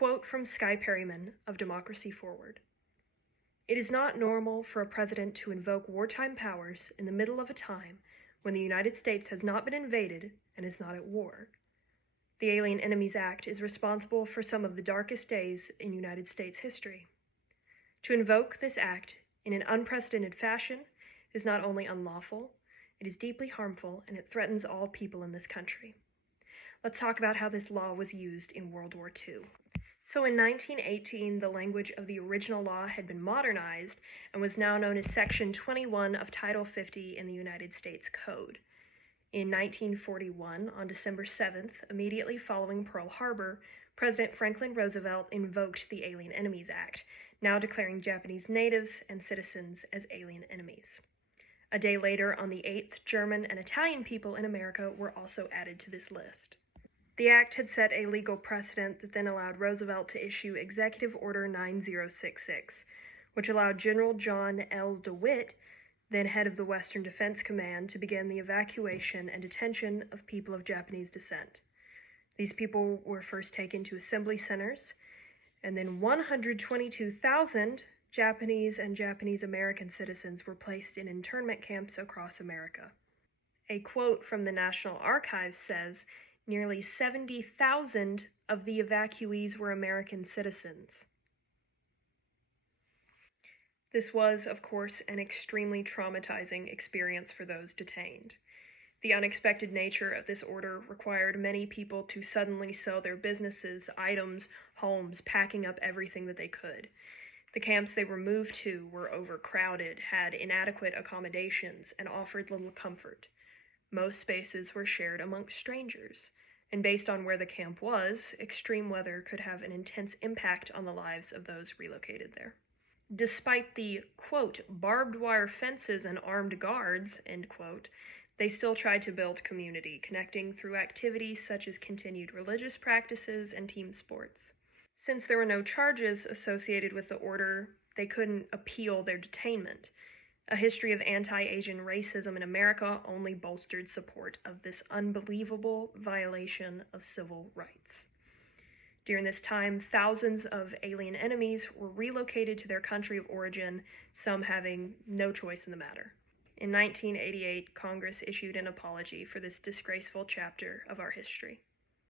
quote from Skye Perryman of Democracy Forward. "It is not normal for a president to invoke wartime powers in the middle of a time when the United States has not been invaded and is not at war. The Alien Enemies Act is responsible for some of the darkest days in United States history. To invoke this act in an unprecedented fashion is not only unlawful, it is deeply harmful, and it threatens all people in this country." Let's talk about how this law was used in World War II. So in 1918, the language of the original law had been modernized and was now known as Section 21 of Title 50 in the United States Code. In 1941, on December 7th, immediately following Pearl Harbor, President Franklin Roosevelt invoked the Alien Enemies Act, now declaring Japanese natives and citizens as alien enemies. A day later, on the 8th, German and Italian people in America were also added to this list. The act had set a legal precedent that then allowed Roosevelt to issue Executive Order 9066, which allowed General John L. DeWitt, then head of the Western Defense Command, to begin the evacuation and detention of people of Japanese descent. These people were first taken to assembly centers, and then 122,000 Japanese and Japanese American citizens were placed in internment camps across America. A quote from the National Archives says, "Nearly 70,000 of the evacuees were American citizens." This was, of course, an extremely traumatizing experience for those detained. The unexpected nature of this order required many people to suddenly sell their businesses, items, homes, packing up everything that they could. The camps they were moved to were overcrowded, had inadequate accommodations, and offered little comfort. Most spaces were shared amongst strangers, and based on where the camp was, extreme weather could have an intense impact on the lives of those relocated there. Despite the, quote, "barbed wire fences and armed guards," end quote, they still tried to build community, connecting through activities such as continued religious practices and team sports. Since there were no charges associated with the order, they couldn't appeal their detainment. A history of anti-Asian racism in America only bolstered support of this unbelievable violation of civil rights. During this time, thousands of alien enemies were relocated to their country of origin, some having no choice in the matter. In 1988, Congress issued an apology for this disgraceful chapter of our history.